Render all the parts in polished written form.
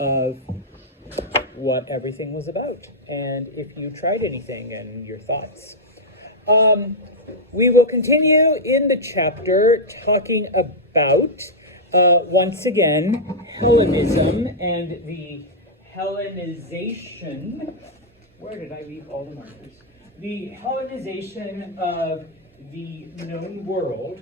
of what everything was about, and if you tried anything and your thoughts. We will continue in the chapter talking about, once again, Hellenism and the Hellenization. Where did I leave all the markers? The Hellenization of the known world.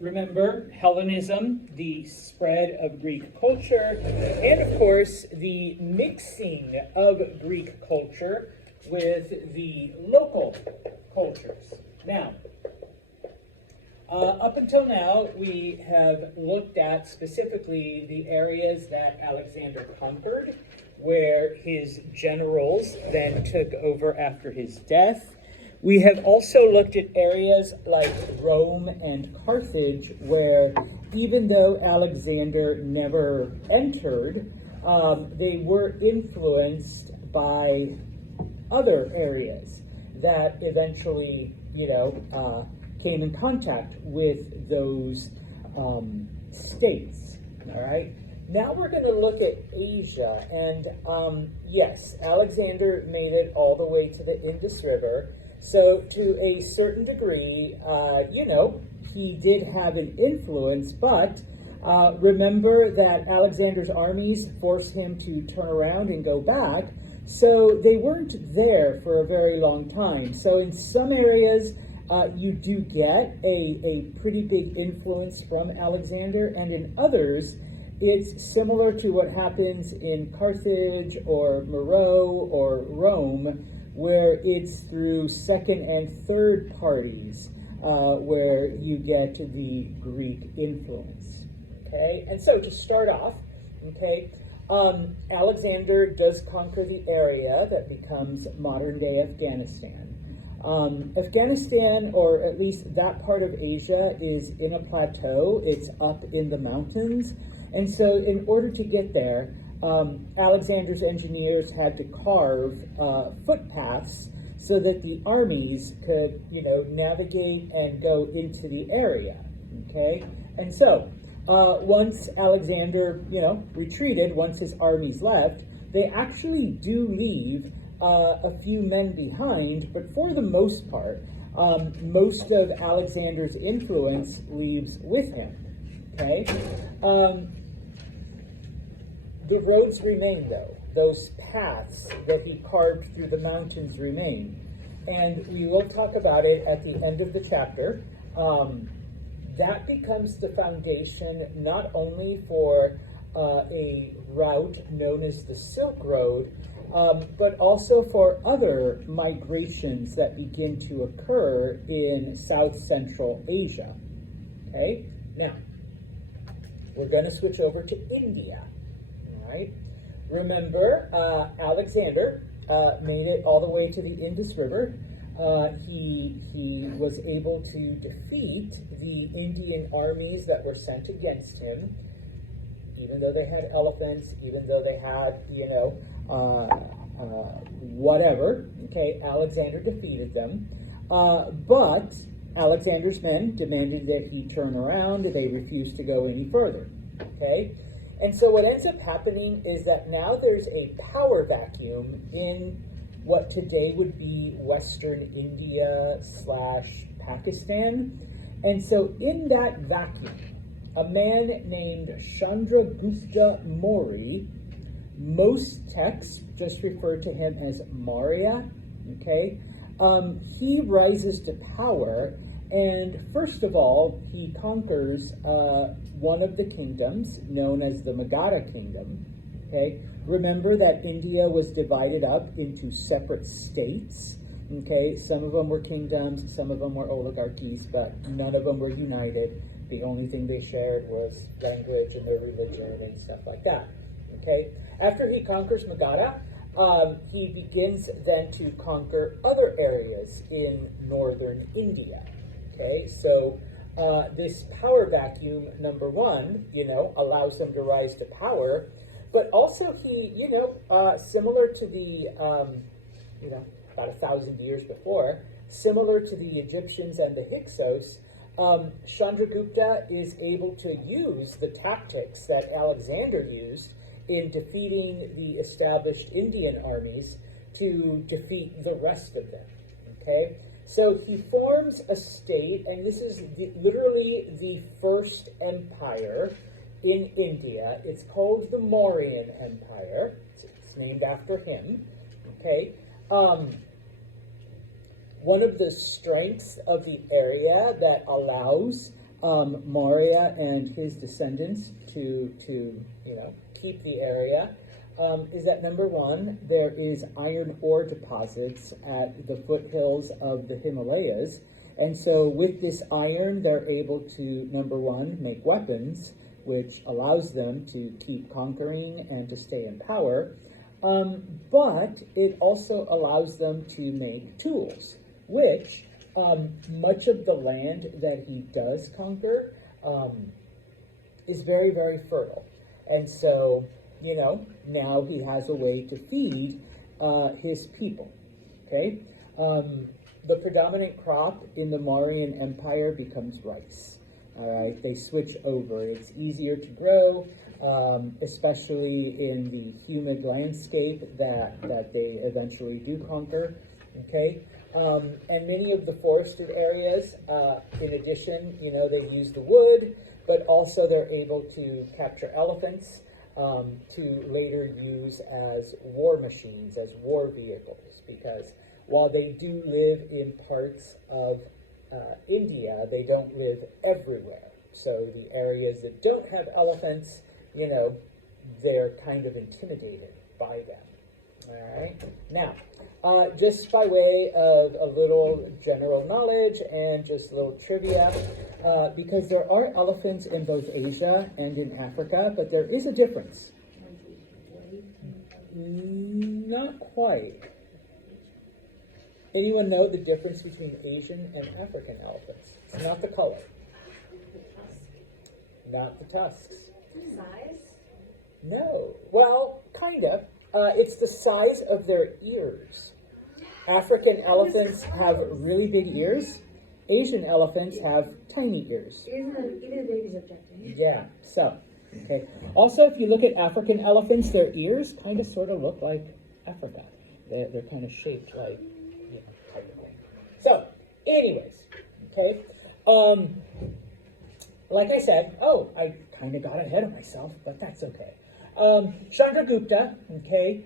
Remember, Hellenism, the spread of Greek culture, and of course, the mixing of Greek culture with the local cultures. Now, up until now, we have looked at specifically the areas that Alexander conquered, where his generals then took over after his death. We have also looked at areas like Rome and Carthage, where even though Alexander never entered, they were influenced by other areas that eventually, came in contact with those states. All right. Now we're going to look at Asia, and yes, Alexander made it all the way to the Indus River. So to a certain degree, he did have an influence, but remember that Alexander's armies forced him to turn around and go back, so they weren't there for a very long time. So in some areas, you do get a pretty big influence from Alexander, and in others, it's similar to what happens in Carthage or Meroe or Rome, where it's through second and third parties where you get the Greek influence. Okay, and so to start off, Alexander does conquer the area that becomes modern-day Afghanistan. Afghanistan, or at least that part of Asia, is in a plateau. It's up in the mountains. And so in order to get there, Alexander's engineers had to carve footpaths so that the armies could, navigate and go into the area. Okay? And so once Alexander, retreated, once his armies left, they actually do leave a few men behind, but for the most part, most of Alexander's influence leaves with him. Okay? The roads remain, though. Those paths that he carved through the mountains remain. And we will talk about it at the end of the chapter. That becomes the foundation not only for a route known as the Silk Road, but also for other migrations that begin to occur in South Central Asia. Okay? Now, we're going to switch over to India. All right? Remember, Alexander made it all the way to the Indus River. He was able to defeat the Indian armies that were sent against him, even though they had elephants, even though they had, whatever. Okay, Alexander defeated them. But Alexander's men demanded that he turn around. They refused to go any further. Okay? And so what ends up happening is that now there's a power vacuum in what today would be Western India / Pakistan. And so in that vacuum, a man named Chandragupta Maurya, most texts just refer to him as Maurya, okay? He rises to power, and first of all, he conquers one of the kingdoms known as the Magadha Kingdom, okay? Remember that India was divided up into separate states, okay? Some of them were kingdoms, some of them were oligarchies, but none of them were united. The only thing they shared was language and their religion and stuff like that, okay? After he conquers Magadha, he begins then to conquer other areas in northern India, okay? So this power vacuum, number one, allows them to rise to power, but also he, similar to the, about 1,000 years before, similar to the Egyptians and the Hyksos, Chandragupta is able to use the tactics that Alexander used in defeating the established Indian armies to defeat the rest of them. Okay, so he forms a state, and this is literally the first empire in India. It's called the Mauryan Empire. It's named after him. Okay. One of the strengths of the area that allows Maurya and his descendants to keep the area is that, number one, there is iron ore deposits at the foothills of the Himalayas. And so with this iron, they're able to, number one, make weapons, which allows them to keep conquering and to stay in power. But it also allows them to make tools, which much of the land that he does conquer is very, very fertile. And so, now he has a way to feed his people, okay? The predominant crop in the Mauryan Empire becomes rice, all right? They switch over. It's easier to grow, especially in the humid landscape that they eventually do conquer, okay? And many of the forested areas, in addition, they use the wood, but also they're able to capture elephants to later use as war machines, as war vehicles, because while they do live in parts of India, they don't live everywhere. So the areas that don't have elephants, they're kind of intimidated by them. All right. Now, just by way of a little general knowledge and just a little trivia, because there are elephants in both Asia and in Africa, but there is a difference. Not quite. Anyone know the difference between Asian and African elephants? It's not the color. Not the tusks. Size? No. Well, kind of. It's the size of their ears. African elephants have really big ears. Asian elephants have tiny ears. Even the baby's objecting. Yeah, so, okay. Also, if you look at African elephants, their ears kind of sort of look like Africa. They're kind of shaped like, type of thing. So, anyways, okay. Like I said, I kind of got ahead of myself, but that's okay. Chandragupta, okay,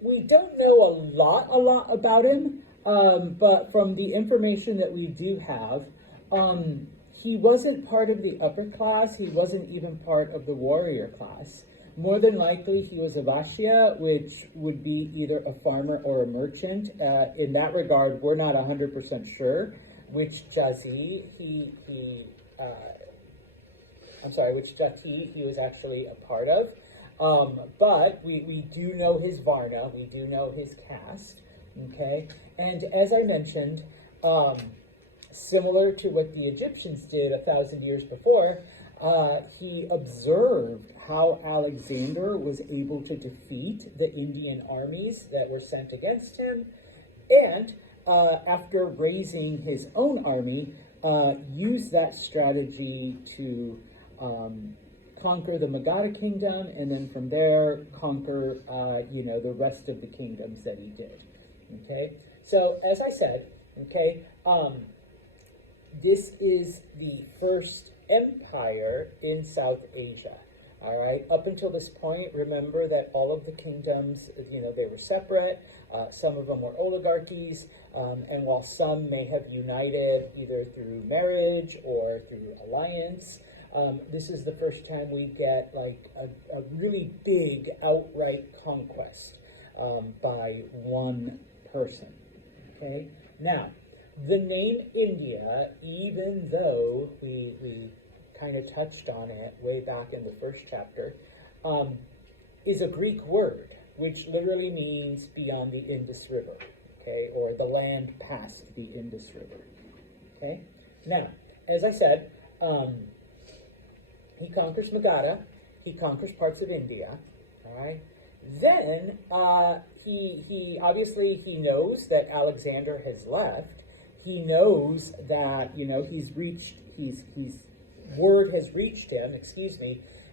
we don't know a lot about him, but from the information that we do have, he wasn't part of the upper class, he wasn't even part of the warrior class. More than likely, he was a Vaishya, which would be either a farmer or a merchant. In that regard, we're not 100% sure which jati he was actually a part of. But we do know his Varna, we do know his caste, okay? And as I mentioned, similar to what the Egyptians did 1,000 years before, he observed how Alexander was able to defeat the Indian armies that were sent against him, and after raising his own army, used that strategy to conquer the Magadha kingdom, and then from there conquer, the rest of the kingdoms that he did. Okay, so as I said, okay, this is the first empire in South Asia. All right, up until this point, remember that all of the kingdoms, they were separate. Some of them were oligarchies, and while some may have united either through marriage or through alliance, this is the first time we get like a really big outright conquest by one person. Okay, now the name India, even though we kind of touched on it way back in the first chapter, is a Greek word, which literally means beyond the Indus River, okay, or the land past the Indus River, okay? Now, as I said, he conquers Magadha, he conquers parts of India, all right? Then he obviously he knows that Alexander has left. He knows that he's word has reached him,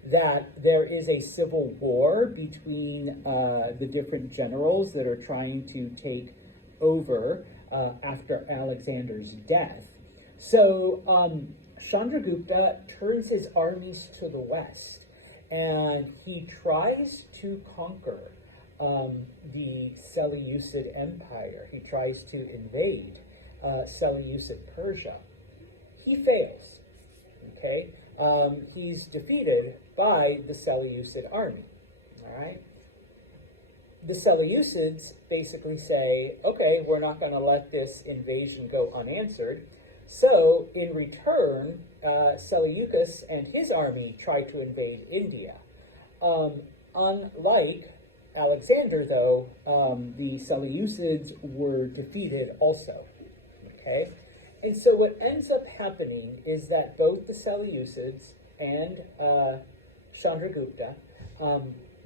that there is a civil war between the different generals that are trying to take over after Alexander's death. So Chandragupta turns his armies to the west, and he tries to conquer the Seleucid Empire. He tries to invade Seleucid Persia. He fails, okay? He's defeated by the Seleucid army, all right? The Seleucids basically say, okay, we're not going to let this invasion go unanswered. So, in return, Seleucus and his army try to invade India. Unlike Alexander, though, the Seleucids were defeated also, okay? And so what ends up happening is that both the Seleucids and Chandragupta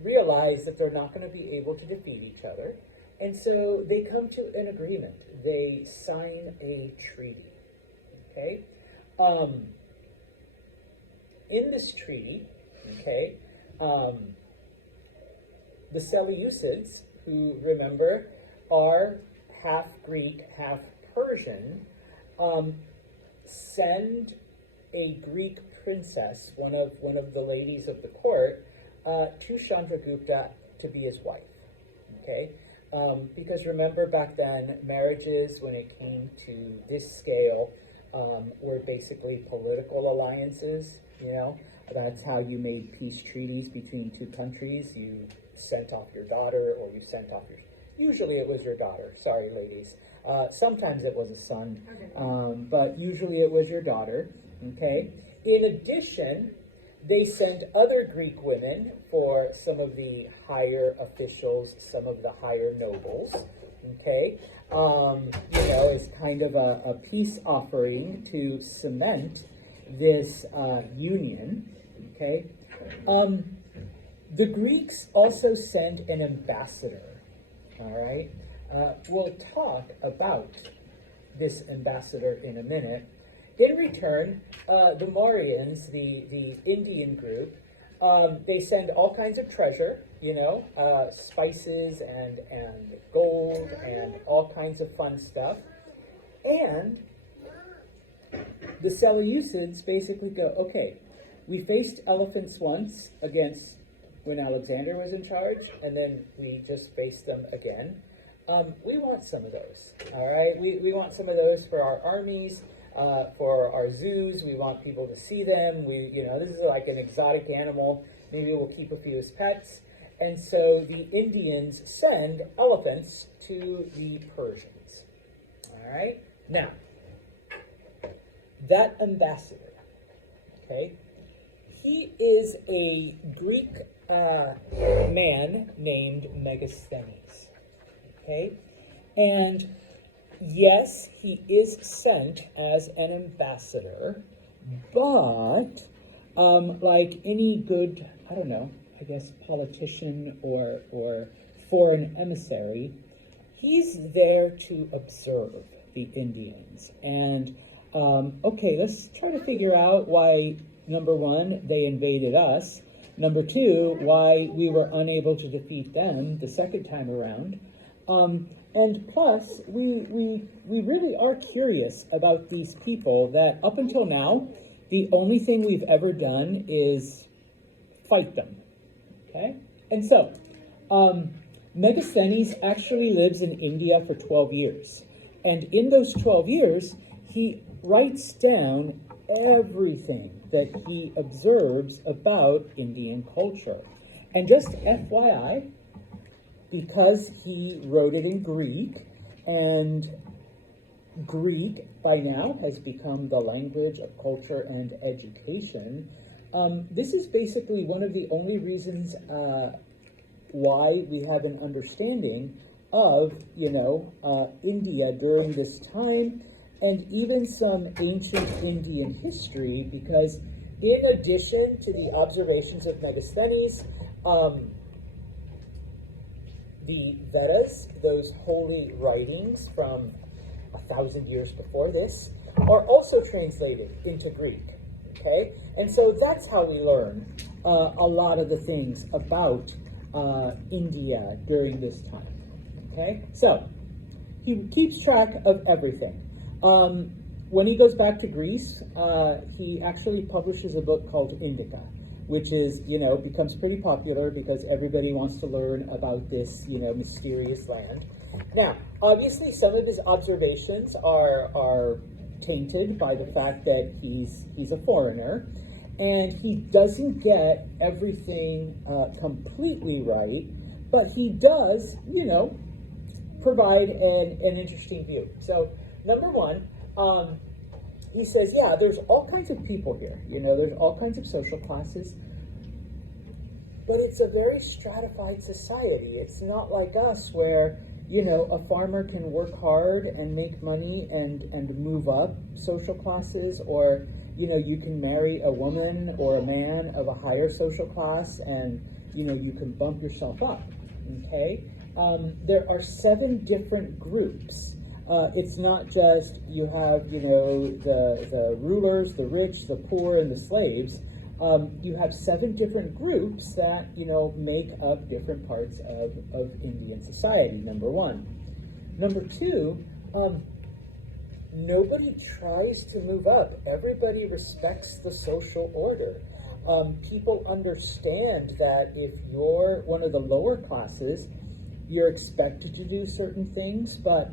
realize that they're not going to be able to defeat each other, and so they come to an agreement. They sign a treaty, okay? In this treaty, okay, the Seleucids, who, remember, are half Greek, half Persian, send a Greek princess, one of the ladies of the court, to Chandragupta to be his wife, okay? Because remember, back then, marriages, when it came to this scale, were basically political alliances, you know? That's how you made peace treaties between two countries. You sent off your daughter, or you sent off your... Usually it was your daughter. Sorry, ladies. Sometimes it was a son, but usually it was your daughter, okay? In addition, they sent other Greek women for some of the higher officials, some of the higher nobles, okay? You know, as kind of a peace offering to cement this union, okay? The Greeks also sent an ambassador, all right? We'll talk about this ambassador in a minute. In return, the Mauryans, the Indian group, they send all kinds of treasure, you know, spices and gold and all kinds of fun stuff. And the Seleucids basically go, okay, we faced elephants once against when Alexander was in charge, and then we just faced them again. We want some of those, all right? We want some of those for our armies, for our zoos. We want people to see them. You know, this is like an exotic animal. Maybe we'll keep a few as pets. And so the Indians send elephants to the Persians, all right? Now, that ambassador, okay, he is a Greek man named Megasthenes, okay? And yes, he is sent as an ambassador, but like any good, I don't know, I guess politician or foreign emissary, he's there to observe the Indians. And okay, let's try to figure out why, number one, they invaded us. Number two, why we were unable to defeat them the second time around. And plus, we really are curious about these people that up until now, the only thing we've ever done is fight them, okay? And so, Megasthenes actually lives in India for 12 years. And in those 12 years, he writes down everything that he observes about Indian culture. And just FYI, because he wrote it in Greek, and Greek by now has become the language of culture and education, this is basically one of the only reasons why we have an understanding of, you know, India during this time, and even some ancient Indian history, because in addition to the observations of Megasthenes, the Vedas, those holy writings from 1,000 years before this, are also translated into Greek, Okay, and so that's how we learn a lot of the things about India during this time. Okay, so he keeps track of everything. When he goes back to Greece, he actually publishes a book called Indica, which is, becomes pretty popular because everybody wants to learn about this, mysterious land. Now, obviously, some of his observations are tainted by the fact that he's a foreigner, and he doesn't get everything completely right, but he does, provide an interesting view. So, number one, he says, yeah, there's all kinds of people here. There's all kinds of social classes, but it's a very stratified society. It's not like us where, a farmer can work hard and make money and move up social classes, or, you can marry a woman or a man of a higher social class and, you can bump yourself up, okay? There are 7 different groups. It's not just you have, the rulers, the rich, the poor, and the slaves. You have 7 different groups that, make up different parts of Indian society, number one. Number two, nobody tries to move up. Everybody respects the social order. People understand that if you're one of the lower classes, you're expected to do certain things, but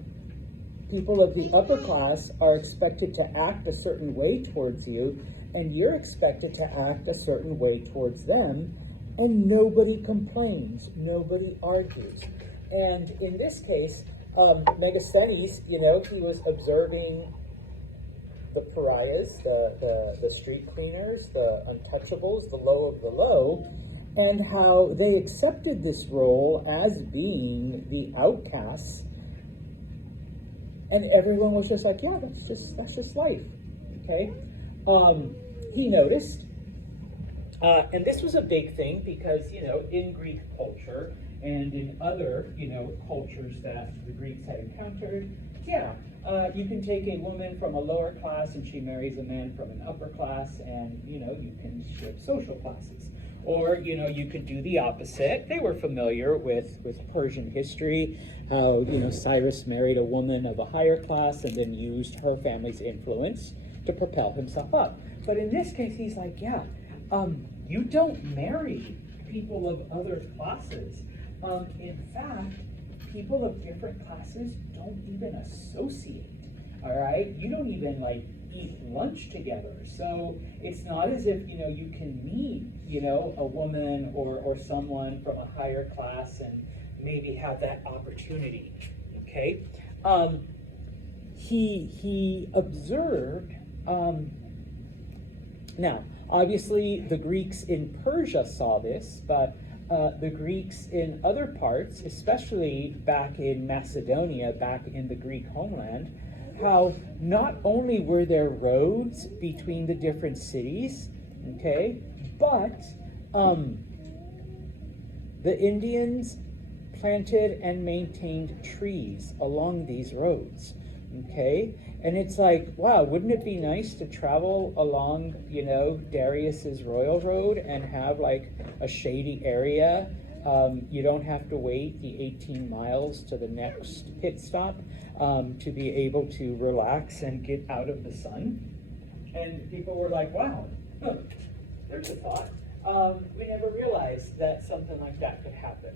people of the upper class are expected to act a certain way towards you, and you're expected to act a certain way towards them, and nobody complains, nobody argues. And in this case, Megasthenes, he was observing the pariahs, the street cleaners, the untouchables, the low of the low, and how they accepted this role as being the outcasts. And everyone was just like, yeah, that's just life, okay? He noticed, and this was a big thing because, in Greek culture and in other, cultures that the Greeks had encountered, you can take a woman from a lower class and she marries a man from an upper class, and, you can shift social classes. Or, you could do the opposite. They were familiar with Persian history, how, Cyrus married a woman of a higher class and then used her family's influence to propel himself up. But in this case, he's like, you don't marry people of other classes. In fact, people of different classes don't even associate, all right? You don't even, eat lunch together. So it's not as if, you can meet, a woman or someone from a higher class and maybe have that opportunity, okay? He observed, now, obviously the Greeks in Persia saw this, but the Greeks in other parts, especially back in Macedonia, back in the Greek homeland, how not only were there roads between the different cities, okay, but the Indians planted and maintained trees along these roads, okay? And it's like, wow, wouldn't it be nice to travel along, Darius's Royal Road and have a shady area? You don't have to wait the 18 miles to the next pit stop to be able to relax and get out of the sun. And people were like, wow, there's a thought. We never realized that something like that could happen.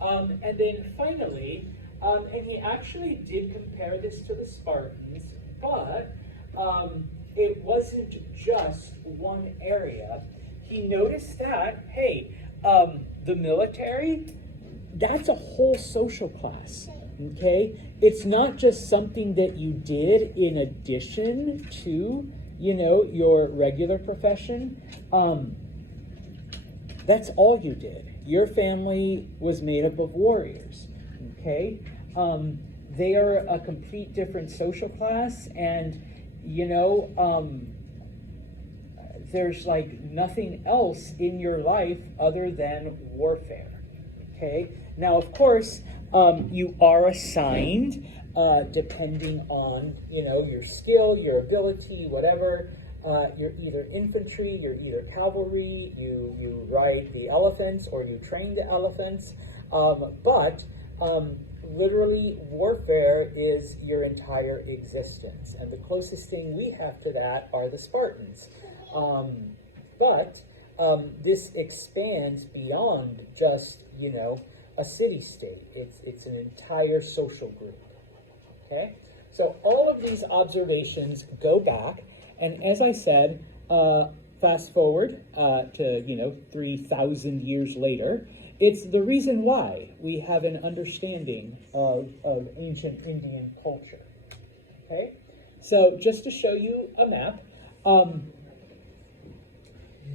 And then finally, and he actually did compare this to the Spartans, but it wasn't just one area. He noticed that, hey, the military, that's a whole social class, okay? It's not just something that you did in addition to, your regular profession. That's all you did. Your family was made up of warriors, okay? They are a complete different social class, and, there's nothing else in your life other than warfare, okay? Now, of course, you are assigned, depending on, your skill, your ability, whatever, You're either infantry, you're either cavalry, you ride the elephants or you train the elephants, but literally warfare is your entire existence. And the closest thing we have to that are the Spartans. But this expands beyond just, a city-state. It's an entire social group. Okay? So all of these observations go back, and as I said, fast forward to 3,000 years later, it's the reason why we have an understanding of ancient Indian culture. Okay? So just to show you a map,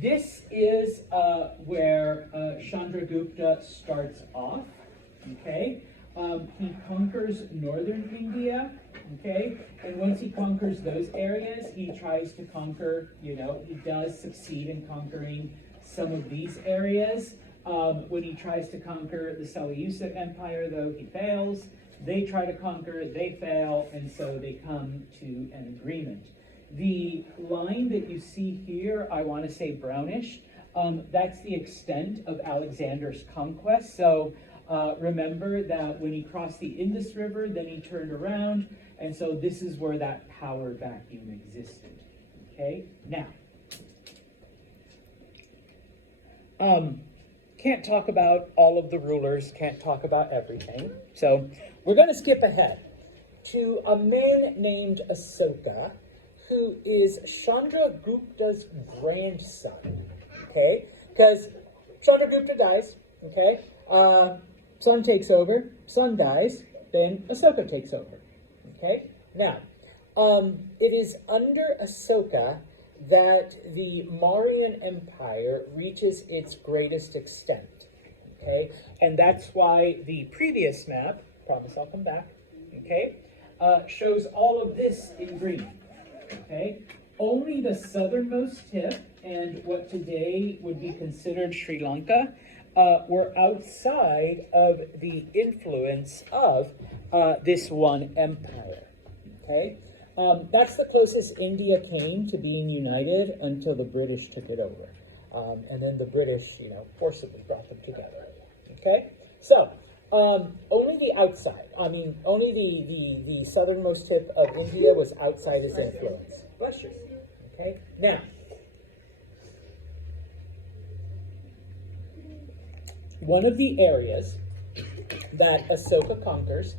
this is where Chandragupta starts off. Okay? He conquers northern India, okay? And once he conquers those areas, he tries to conquer, he does succeed in conquering some of these areas. When he tries to conquer the Seleucid Empire, though, he fails. They try to conquer it, they fail, and so they come to an agreement. The line that you see here, I want to say brownish, that's the extent of Alexander's conquest. So remember that when he crossed the Indus River, then he turned around, and so this is where that power vacuum existed. Okay, now, can't talk about all of the rulers, can't talk about everything, so we're going to skip ahead to a man named Asoka, who is Chandragupta's grandson. Okay, because Chandragupta dies. Okay. Son takes over, son dies, then Asoka takes over. Okay? Now, it is under Asoka that the Mauryan Empire reaches its greatest extent. Okay? And that's why the previous map, promise I'll come back, okay, shows all of this in green. Okay? Only the southernmost tip and what today would be considered Sri Lanka were outside of the influence of this one empire. Okay, that's the closest India came to being united until the British took it over, and then the British, forcibly brought them together. Okay, so only the outside. Only the southernmost tip of India was outside his influence. Bless you. Okay, now. One of the areas that Asoka conquers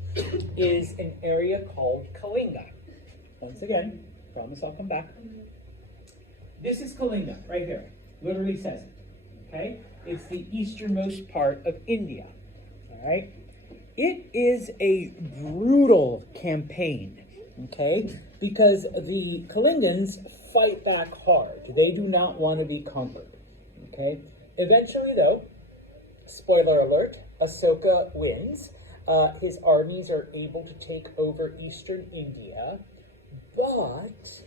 is an area called Kalinga. Once again, promise I'll come back. This is Kalinga, right here. Literally says it. Okay? It's the easternmost part of India. All right? It is a brutal campaign. Okay? Because the Kalingans fight back hard. They do not want to be conquered. Okay? Eventually, though, spoiler alert, Asoka wins. His armies are able to take over eastern India, but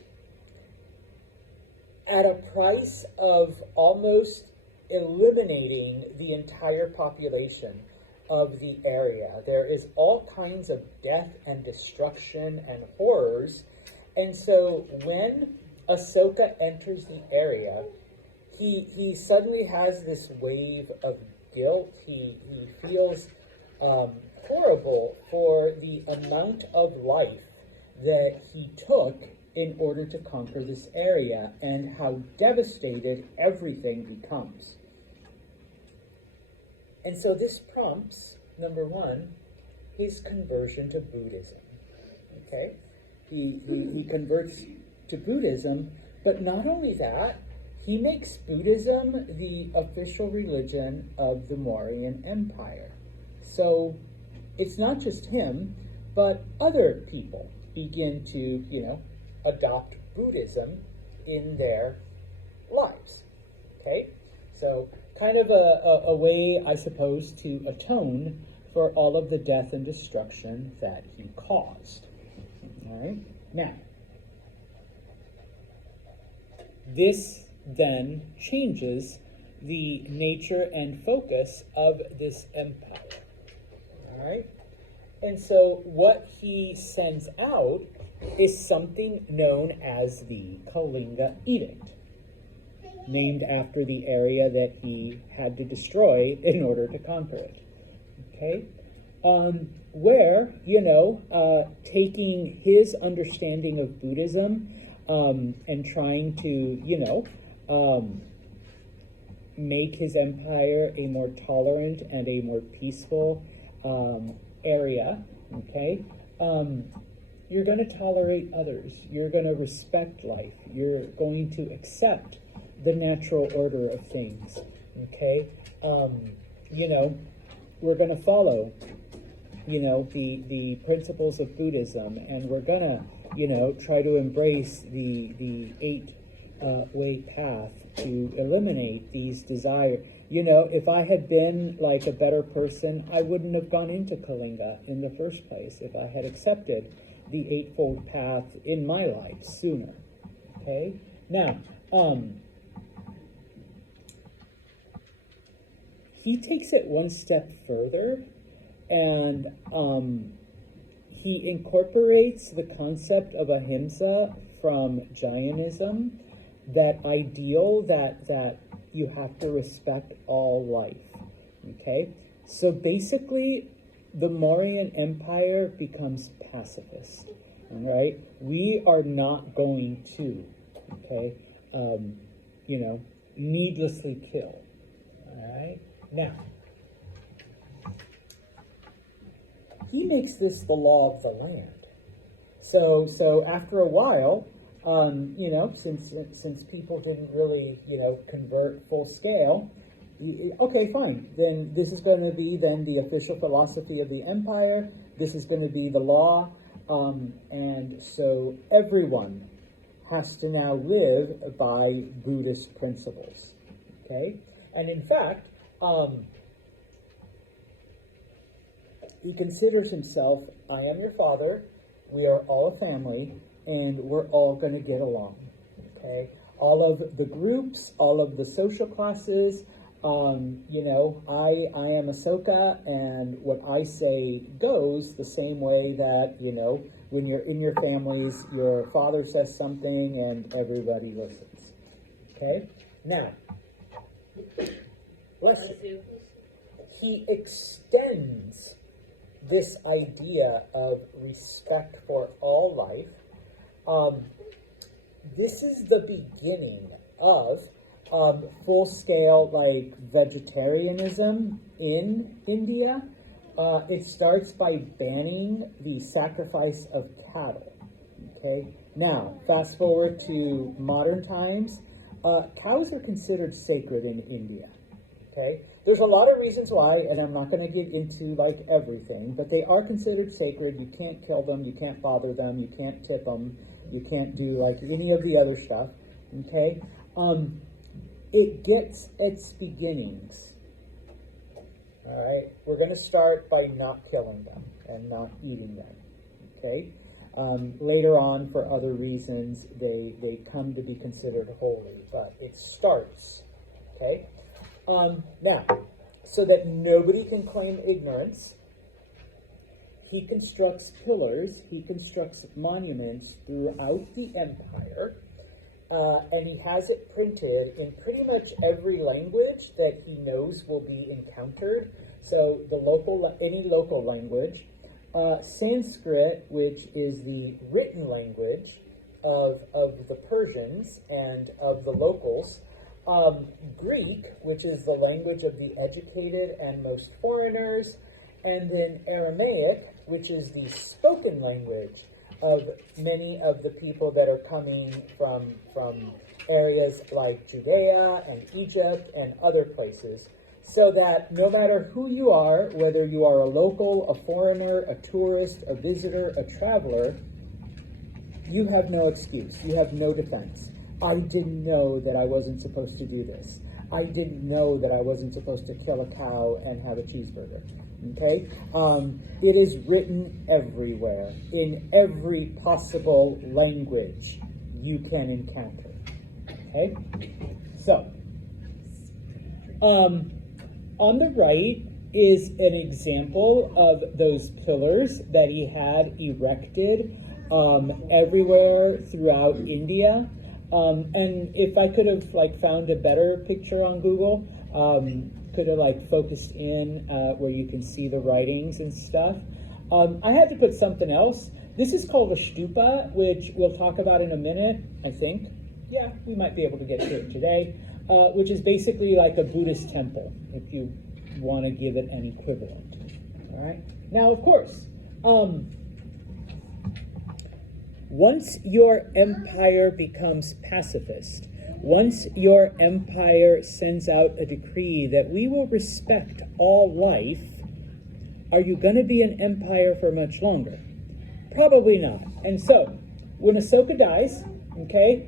at a price of almost eliminating the entire population of the area. There is all kinds of death and destruction and horrors. And so when Asoka enters the area, he suddenly has this wave of guilt. He feels horrible for the amount of life that he took in order to conquer this area and how devastated everything becomes. And so this prompts, number one, his conversion to Buddhism. Okay? He converts to Buddhism, but not only that, he makes Buddhism the official religion of the Mauryan Empire. So it's not just him, but other people begin to, adopt Buddhism in their lives. Okay? So kind of a way, I suppose, to atone for all of the death and destruction that he caused. All right? Now, this then changes the nature and focus of this empire. All right? And so what he sends out is something known as the Kalinga Edict, named after the area that he had to destroy in order to conquer it. Okay? Where, taking his understanding of Buddhism and trying to, make his empire a more tolerant and a more peaceful area, okay? You're going to tolerate others. You're going to respect life. You're going to accept the natural order of things, okay? We're going to follow, the principles of Buddhism, and we're going to, try to embrace the eight-way path to eliminate these desires. If I had been like a better person, I wouldn't have gone into Kalinga in the first place if I had accepted the Eightfold Path in my life sooner. Okay? Now, he takes it one step further, and he incorporates the concept of ahimsa from Jainism, that ideal that you have to respect all life. Okay? So basically, the Mauryan Empire becomes pacifist. All right? We are not going to, okay, needlessly kill. All right? Now, he makes this the law of the land. So after a while, since people didn't really, convert full scale, okay, fine. Then this is going to be then the official philosophy of the empire. This is going to be the law. And so everyone has to now live by Buddhist principles. Okay? And in fact, he considers himself, I am your father, we are all a family, and we're all going to get along. Okay? All of the groups, all of the social classes, I am Ahsoka, and what I say goes the same way that, when you're in your families, your father says something and everybody listens. Okay? Now, he extends this idea of respect for all life. This is the beginning of full-scale, vegetarianism in India. It starts by banning the sacrifice of cattle. Okay? Now, fast forward to modern times. Cows are considered sacred in India. Okay? There's a lot of reasons why, and I'm not going to get into, everything, but they are considered sacred. You can't kill them. You can't bother them. You can't tip them. You can't do, any of the other stuff. Okay? It gets its beginnings. All right? We're going to start by not killing them and not eating them. Okay? Later on, for other reasons, they come to be considered holy, but it starts. Okay? Now, so that nobody can claim ignorance, he constructs pillars, he constructs monuments throughout the empire, and he has it printed in pretty much every language that he knows will be encountered. So any local language, Sanskrit, which is the written language of the Persians and of the locals, Greek, which is the language of the educated and most foreigners, and then Aramaic, which is the spoken language of many of the people that are coming from areas like Judea and Egypt and other places, so that no matter who you are, whether you are a local, a foreigner, a tourist, a visitor, a traveler, you have no excuse. You have no defense. I didn't know that I wasn't supposed to do this. I didn't know that I wasn't supposed to kill a cow and have a cheeseburger. Okay? It is written everywhere, in every possible language you can encounter. Okay? So, on the right is an example of those pillars that he had erected everywhere throughout India. And if I could have like found a better picture on Google, could have like focused in where you can see the writings and stuff. I had to put something else. This is called a stupa, which we'll talk about in a minute, I think. Yeah, we might be able to get to it today, which is basically like a Buddhist temple, if you want to give it an equivalent. All right. Now, of course, once your empire becomes pacifist, once your empire sends out a decree that we will respect all life, are you going to be an empire for much longer? Probably not. And so, when Ahsoka dies, okay,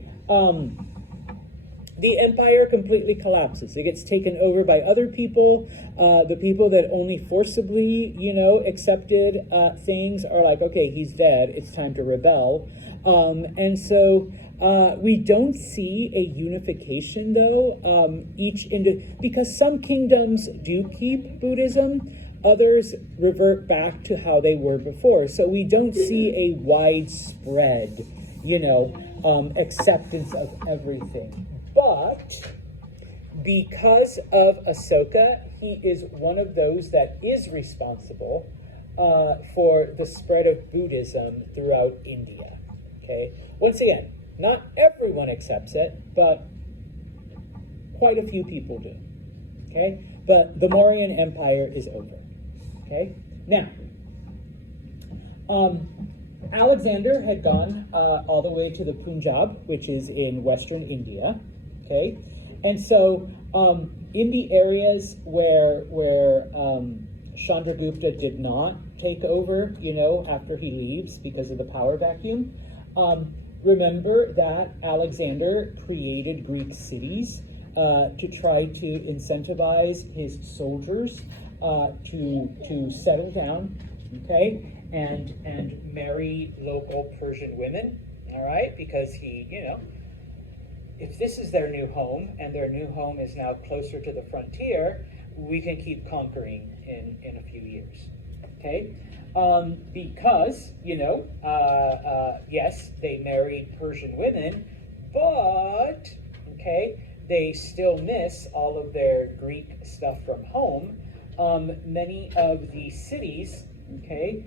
the empire completely collapses. It gets taken over by other people. The people that only forcibly, accepted things are like, okay, he's dead. It's time to rebel. And so we don't see a unification, though. Because some kingdoms do keep Buddhism, others revert back to how they were before. So we don't see a widespread, acceptance of everything. But because of Ahsoka, he is one of those that is responsible for the spread of Buddhism throughout India. Okay. Once again, not everyone accepts it, but quite a few people do. Okay. But the Mauryan Empire is over. Okay. Now, Alexander had gone all the way to the Punjab, which is in western India. Okay, and so in the areas where Chandragupta did not take over, after he leaves because of the power vacuum, remember that Alexander created Greek cities to try to incentivize his soldiers to settle down, okay, and marry local Persian women, all right, because he, if this is their new home and their new home is now closer to the frontier, we can keep conquering in a few years, okay? Because, yes, they married Persian women, but, okay, they still miss all of their Greek stuff from home. Many of these cities, okay,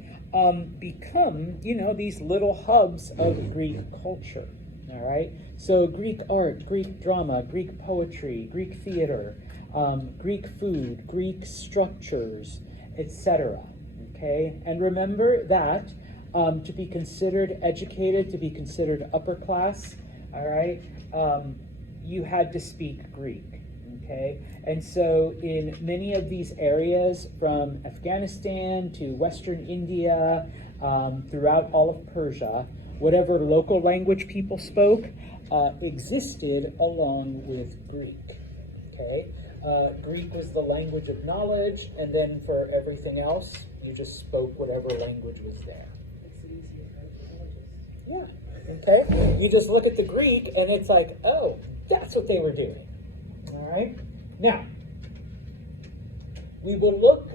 become, these little hubs of Greek culture. All right, so Greek art, Greek drama, Greek poetry, Greek theater, Greek food, Greek structures, etc. Okay, and remember that to be considered educated, to be considered upper class, all right, you had to speak Greek. Okay, and so in many of these areas, from Afghanistan to Western India, throughout all of Persia, whatever local language people spoke existed along with Greek. Okay, Greek was the language of knowledge, and then for everything else, you just spoke whatever language was there. Yeah. Okay. You just look at the Greek, and it's like, oh, that's what they were doing. All right. Now, we will look.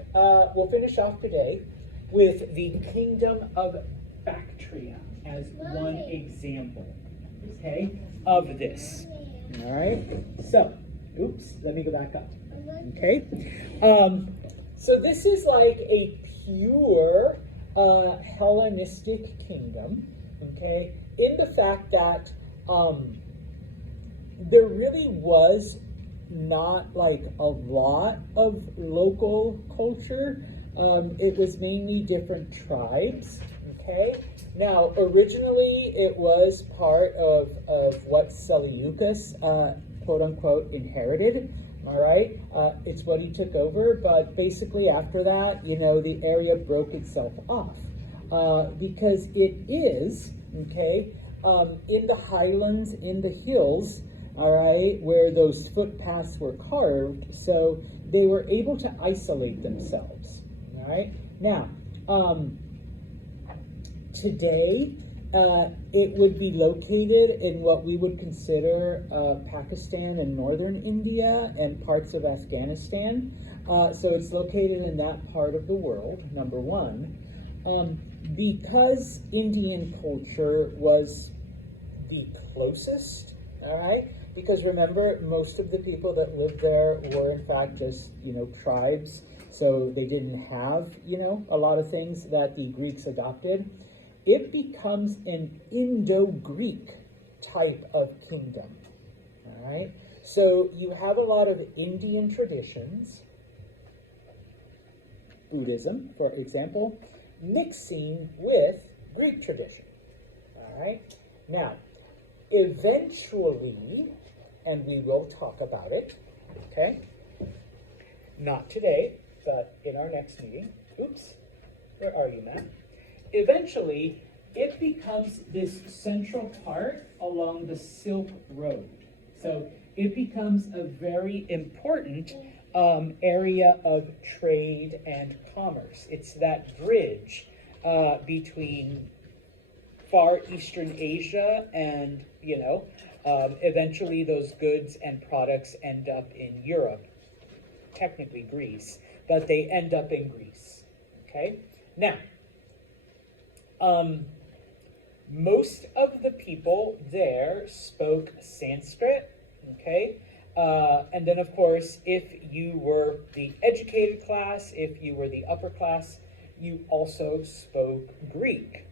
We'll finish off today with the kingdom of Bactria as one example, okay, of this. All right. So, oops. Let me go back up. Okay. So this is like a pure Hellenistic kingdom. Okay, in the fact that there really was not like a lot of local culture. It was mainly different tribes. Okay, now originally it was part of what Seleucus quote unquote inherited. All right, it's what he took over, but basically after that, the area broke itself off because it is, okay, in the highlands, in the hills, all right, where those footpaths were carved, so they were able to isolate themselves. All right, now, today, it would be located in what we would consider Pakistan and northern India and parts of Afghanistan. So it's located in that part of the world, number one. Because Indian culture was the closest, all right? Because remember, most of the people that lived there were in fact just, tribes. So they didn't have, a lot of things that the Greeks adopted. It becomes an Indo-Greek type of kingdom, all right? So you have a lot of Indian traditions, Buddhism, for example, mixing with Greek tradition, all right? Now, eventually, and we will talk about it, okay? Not today, but in our next meeting. Oops, where are you, Matt? Eventually, it becomes this central part along the Silk Road. So it becomes a very important area of trade and commerce. It's that bridge between Far Eastern Asia and, eventually those goods and products end up in Europe, technically Greece, but they end up in Greece, okay? Now, most of the people there spoke Sanskrit, okay? And then, of course, if you were the educated class, if you were the upper class, you also spoke Greek.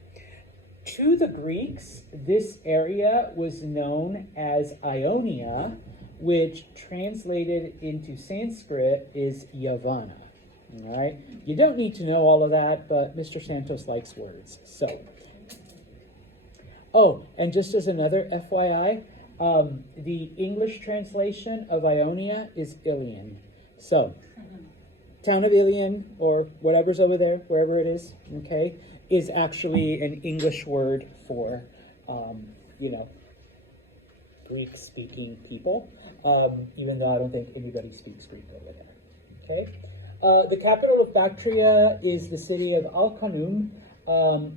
To the Greeks, this area was known as Ionia, which translated into Sanskrit is Yavana. All right? You don't need to know all of that, but Mr. Santos likes words. So, and just as another FYI, the English translation of Ionia is Ilion. So, town of Ilion, or whatever's over there, wherever it is, okay, is actually an English word for, Greek-speaking people, even though I don't think anybody speaks Greek over there, okay? The capital of Bactria is the city of Al-Qanum,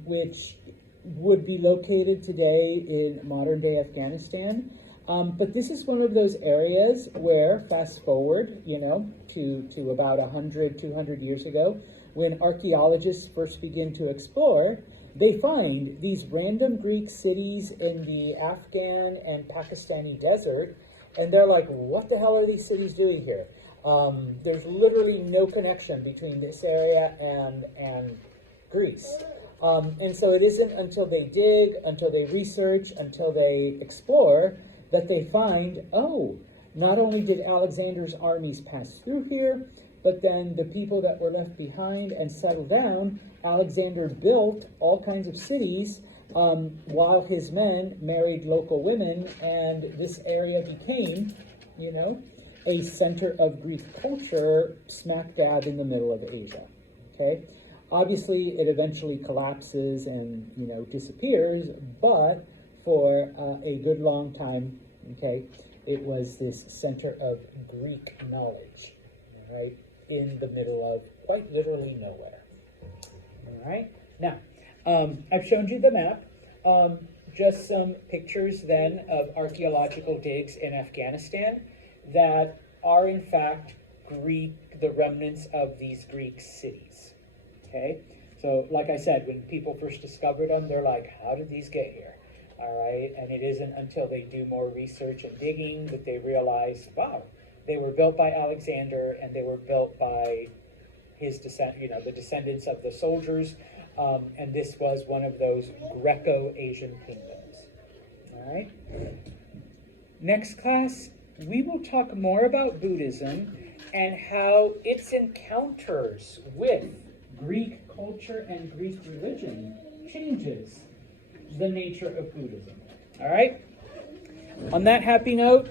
which would be located today in modern-day Afghanistan. But this is one of those areas where, fast forward, to about 100, 200 years ago, when archaeologists first begin to explore, they find these random Greek cities in the Afghan and Pakistani desert, and they're like, what the hell are these cities doing here? There's literally no connection between this area and Greece. And so it isn't until they dig, until they research, until they explore, that they find, not only did Alexander's armies pass through here, but then the people that were left behind and settled down, Alexander built all kinds of cities while his men married local women, and this area became, a center of Greek culture smack dab in the middle of Asia, okay? Obviously, it eventually collapses and, disappears, but for a good long time, okay, it was this center of Greek knowledge, all right, in the middle of quite literally nowhere. All right, now, I've shown you the map. Just some pictures then of archaeological digs in Afghanistan that are in fact Greek, the remnants of these Greek cities. Okay, so like I said, when people first discovered them, they're like, how did these get here? All right, and it isn't until they do more research and digging that they realize, wow, they were built by Alexander, and they were built by his the descendants of the soldiers, and this was one of those Greco-Asian kingdoms. All right. Next class, we will talk more about Buddhism and how its encounters with Greek culture and Greek religion changes the nature of Buddhism. All right? On that happy note,